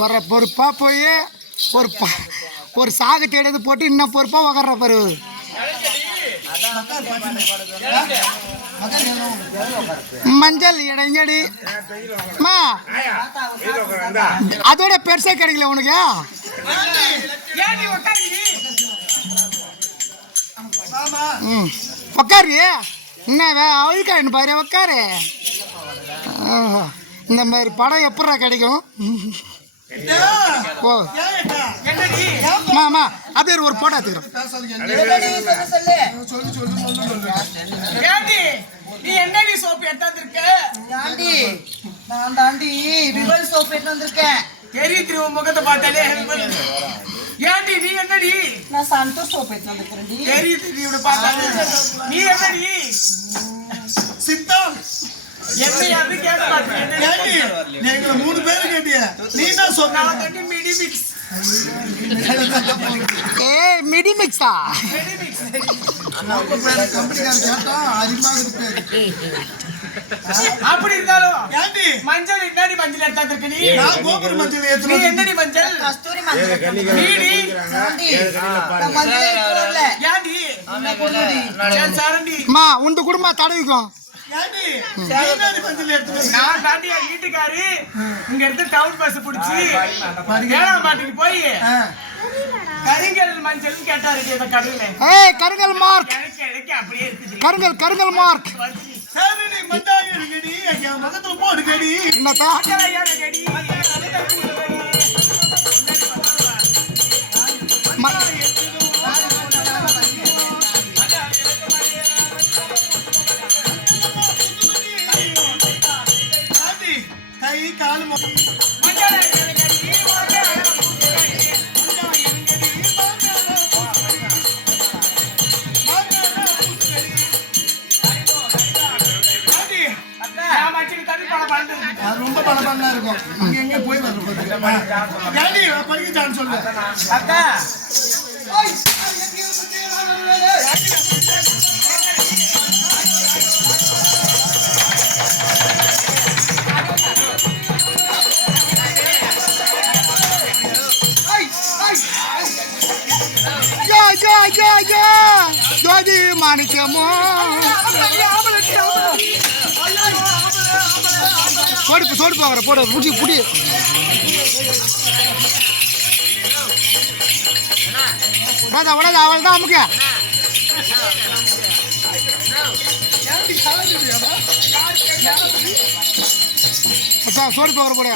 வர்ற பொறுப்பாக போய் ஒரு ப- ஒரு சாகுட்டி எடுத்து போட்டு இன்னும் பொறுப்பாக உகர்ற பாரு. மஞ்சள் இடைஞ்சடி. அம்மா அதோட பெருசா கிடைக்கல உனக்கு? ம் உக்காரு. என்ன வே பாரு உக்காரு. இந்த மாதிரி படம் எப்படா கிடைக்கும்? ஓ மாமா அப்படியே ஒரு போட்டோ எடுத்துக்கிறோம். நீ என்னடி சோப்பு எடுத்தாந்துருக்க ஆண்டி நான் தாண்டி விவல் சோப் எடுத்து வந்திருக்கேன். தெரிய திரும்ப முகத்தை பார்த்தாலே ஏண்டி நீ என்னடி? நான் சந்தோஷ் சோப் எடுத்து வந்திருக்கேன்டி தெரிய திரும்ப பார்த்தாலே நீ என்னடி? சித்தம். என்னையாவது கேட்க மாட்டேன் மூணு பேரு கேட்டிய நீ தான் சொன்ன. நான் தண்ணி மிடி மிக்ஸ் ஏய் மிடி மிக்ஸா மிடி மிக்ஸ் கம்பெனிக்காரன் கேட்டா அறிமாகுது பேரு அப்படி இருந்தாலும் ஏண்டி? மஞ்சள் என்னடி மஞ்சள் நீ? நான் கோபுர மஞ்சள் என்னடி கஸ்தூரி நீடி சரண்டி. உண்டு குடும்பம் தடவிக்கும் நான் தாண்டி என் வீட்டுக்காரு இங்க இருந்து டவுன் பஸ் புடிச்சு ஏழாம் பாட்டுக்கு போய் கரிங்கல் மஞ்சள் கேட்டாரு இந்த கடையில. ஏய் கருங்கல் மார்க். அப்படியே கருங்கல் கருங்கல் மார்க். சரி நீ எடுக்கடி என் முகத்துல போடுக்கடி என்னத்தா? ம- கை கால் ரொம்ப பணம் இருக்கும் இங்க எங்க போய் வர ஏண்டி சான்ஸ் சொல்லு அக்கா ஜோதி மாணிக்கமோ போடுப்பு சோடிப்பு அவரை போடு புடி புடி. விடாத விடாத அவள் தான் அமுக்க. சோடிப்பு போகிற போடு.